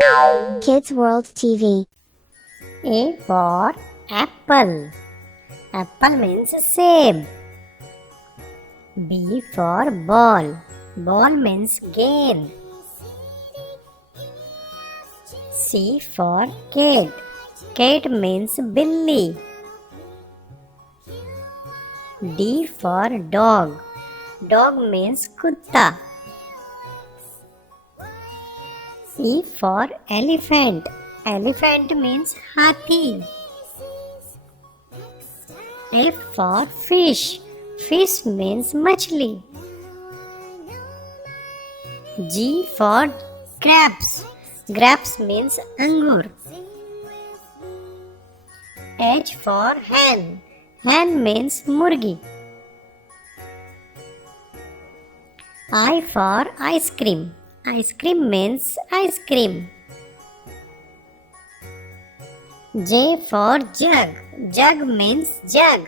Kids World TV. A for apple. Apple means same. B for ball. Ball means gain. C for cat. Cat means billy. D for dog. Dog means kutta. E for elephant. Elephant means hathi. F for fish. Fish means machli. G for grapes. Grapes means angur. H for hen. Hen means murgi. I for ice cream. Ice cream means ice cream. J for jug. Jug means jug.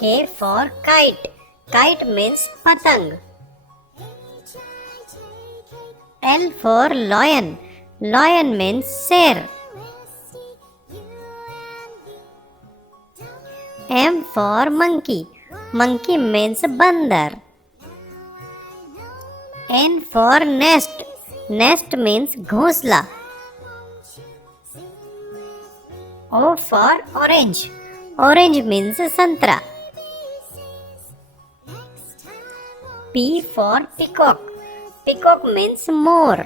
K for kite. Kite means patang. L for lion. Lion means sher. M for monkey. Monkey means bandar. N for nest. Nest means ghosla. O for orange. Orange means santra. P for peacock. Peacock means more.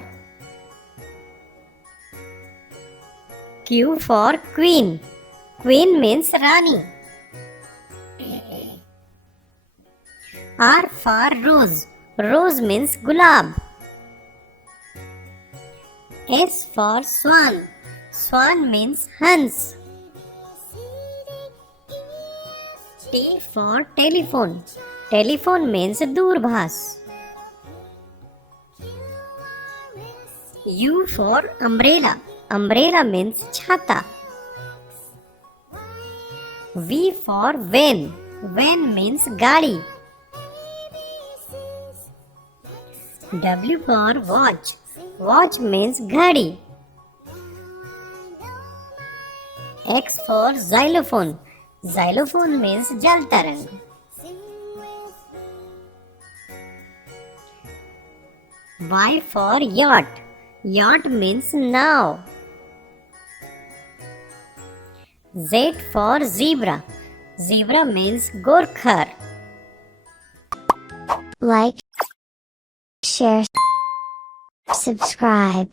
Q for queen. Queen means rani. R for rose. Rose means gulab. S for swan. Swan means hans. T for telephone. Telephone means doorbhas. U for umbrella. Umbrella means chhata. V for van. Van means gaadi. W for watch. Watch means ghadi. X for xylophone. Xylophone means jal tarang. Y for yacht. Yacht means now. Z for zebra. Zebra means gorkhar. Like, share, subscribe.